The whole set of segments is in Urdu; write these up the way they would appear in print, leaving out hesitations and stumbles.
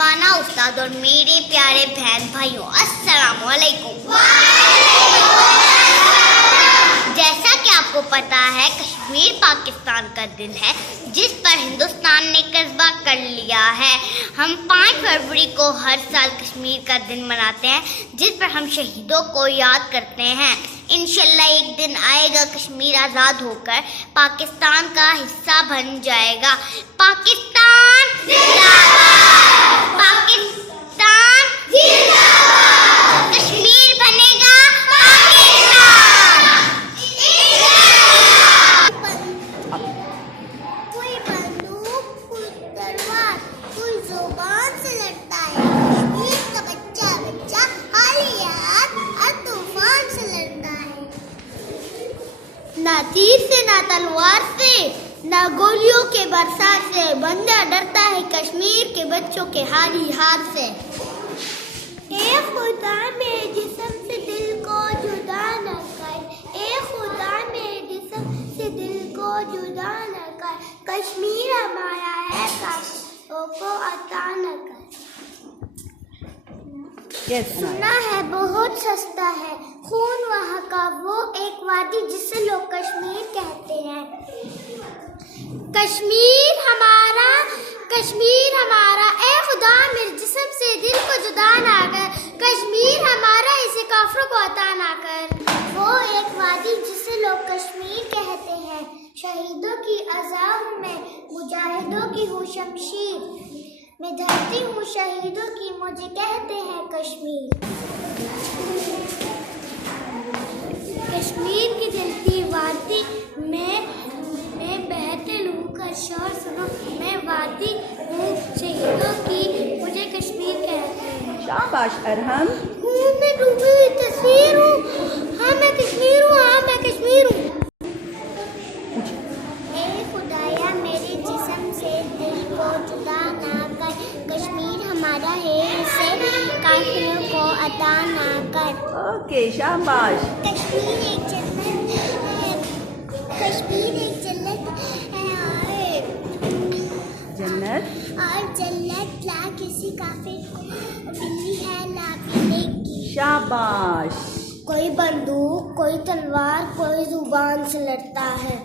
شبانہ استاد اور میرے پیارے بہن بھائیوں، السلام علیکم۔ جیسا کہ آپ کو پتا ہے، کشمیر پاکستان کا دن ہے جس پر ہندوستان نے قبضہ کر لیا ہے۔ ہم 5 فروری کو ہر سال کشمیر کا دن مناتے ہیں جس پر ہم شہیدوں کو یاد کرتے ہیں۔ انشاءاللہ ایک دن آئے گا کشمیر آزاد ہو کر پاکستان کا حصہ بن جائے گا۔ پاکستان زندہ باد! پاکستان زندہ باد! کشمیر بنے گا پاکستان! کوئی بندوق، کوئی تلوار، کوئی زبان سے لڑتا ہے۔ کشمیر کا بچہ بچہ ہر یاد ہر طوفان سے لڑتا ہے۔ نہ تیر سے، نہ تلوار سے، نہ گولیوں کے برسات سے، بندہ ڈرتا ہے کشمیر کے بچوں کے ہاری ہاتھ سے۔ اے خدا میرے جسم سے دل کو جدا نہ کر، اے خدا میرے جسم سے دل کو جدا نہ کر، کشمیر ہمارا ہے کاش کو عطا نہ کر۔ سنا ہے بہت سستا ہے خون وہاں کا وہ ایک وادی جسے لوگ کشمیر کہتے ہیں۔ کشمیر ہمارا اے خدا میرے جسم سے دل کو جدا نہ کر، کشمیر ہمارا اسے کافروں کو عطا نہ کر۔ وہ ایک وادی جسے لوگ کشمیر کہتے ہیں، شہیدوں کی عزا ہوں میں، مجاہدوں کی ہوں شمشیر، میں دھرتی ہوں شہیدوں کی، مجھے کہتے ہیں کشمیر۔ کشمیر کی جلتی وادی میں بہتے لہو کا شور سنو، میں وادی ہوں شہیدوں کی، مجھے کشمیر کہتے ہیں۔ شاباش ارحم۔ میں ڈوبی ہوئی تصویر ہوں، ہاں میں کشمیر ہوں، ہاں میں کشمیر ہوں۔ اے خدایا میرے جسم سے دل کو جدا نہ کر، کشمیر ہمارا ہے اسے کافروں کو عطا نہ کر۔ اوکے شاباش۔ کشمیر ایک جنت ہے، کشمیر ایک جنت ہے اور جنت لا کسی کافر کو ملی ہے لا پینے کی۔ شاباش۔ کوئی بندوق، کوئی تلوار، کوئی زبان سے لڑتا ہے،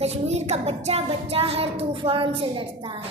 کشمیر کا بچہ بچہ ہر طوفان سے لڑتا ہے۔